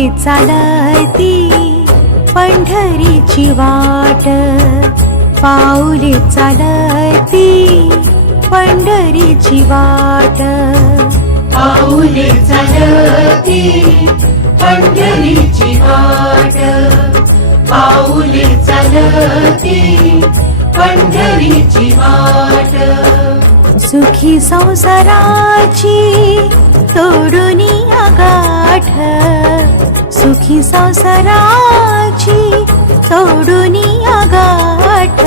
पाऊले चालती पंढरीची वाट, पाऊले चालती पंढरीची वाट, पाऊले चालती पंढरीची वाट, पाऊले चालती पंढरीची वाट. सुखी संसाराची तोडून गाठ, सुखी संसाराची तोडून गाठ,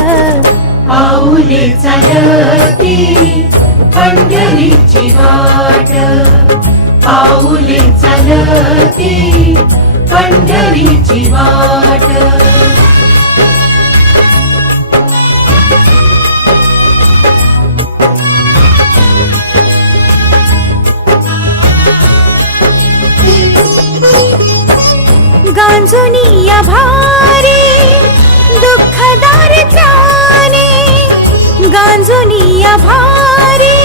पाऊले चालती पंढरीची वाट, पाऊले चालती पंढरीची वाट. गांजुनिया भारी दुःख दारिद्र्याने, गांजुनिया भारी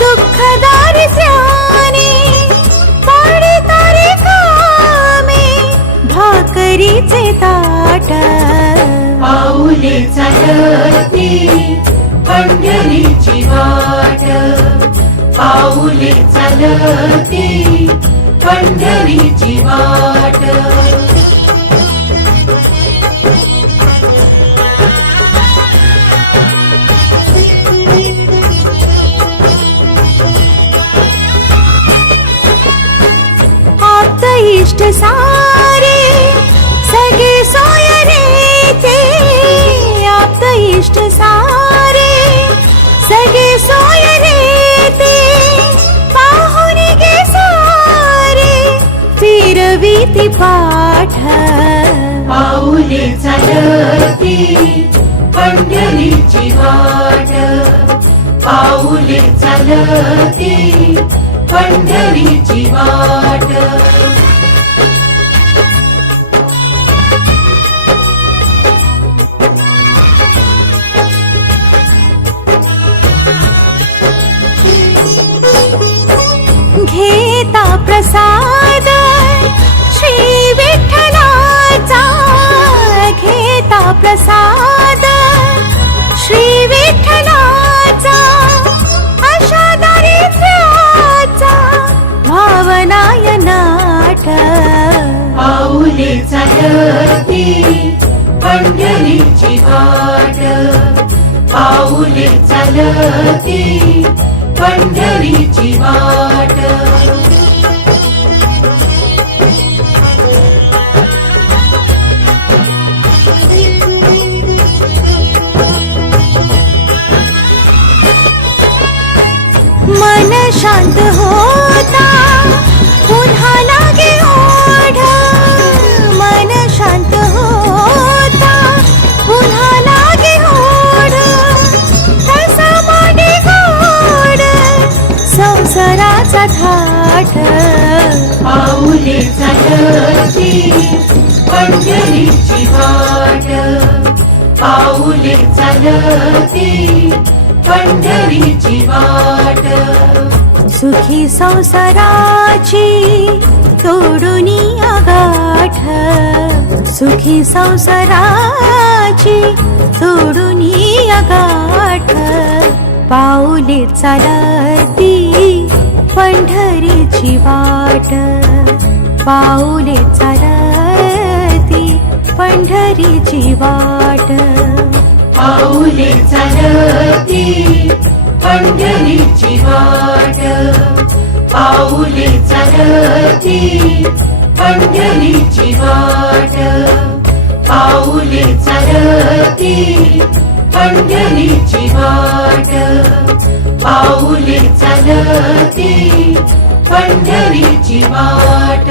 दुःख दारिद्र्याने, पाडे तारे कामे भाकरीचे ताट, पाऊले चालती पंढरीची वाट, पाऊले चालती पंढरीची वाट. आप्त इष्ट सारे सगळे सोयरे, आप्त इष्ट सारे सगळे सोयरे, पाहुणे गे सारे फिरवीती पाठ, पाऊले चालती पंढरीची वाट, पाऊले चालती पंढरीची वाट. घेता प्रसाद श्री विठ्ठलाचा, घेता प्रसाद श्री विठ्ठलाचा, अशा दारिद्र्याचा भावनाय नाट, पाऊले चालती पंढरीची वाट, पाऊले चालती पंढरीची वाट. मन शांत होता पुन्हा लागे ओढ, मन शांत होता पुन्हा लागे ओढ, तसा मागे गोड संसाराचा थाट, पाऊले चालती पंढरीची वाट, पाऊले चालती पंढरीची वाट. सुखी संसाराची तोडून गाठ, सुखी संसाराची तोडून गाठ, पाऊले चालती पंढरीची वाट, पाऊले चालती पंढरीची वाट, पाऊले चालती पंढरीची वाट, पाऊले चालती पंढरीची वाट, पाऊले चालती पंढरीची वाट, पाऊले चालती पंढरीची वाट.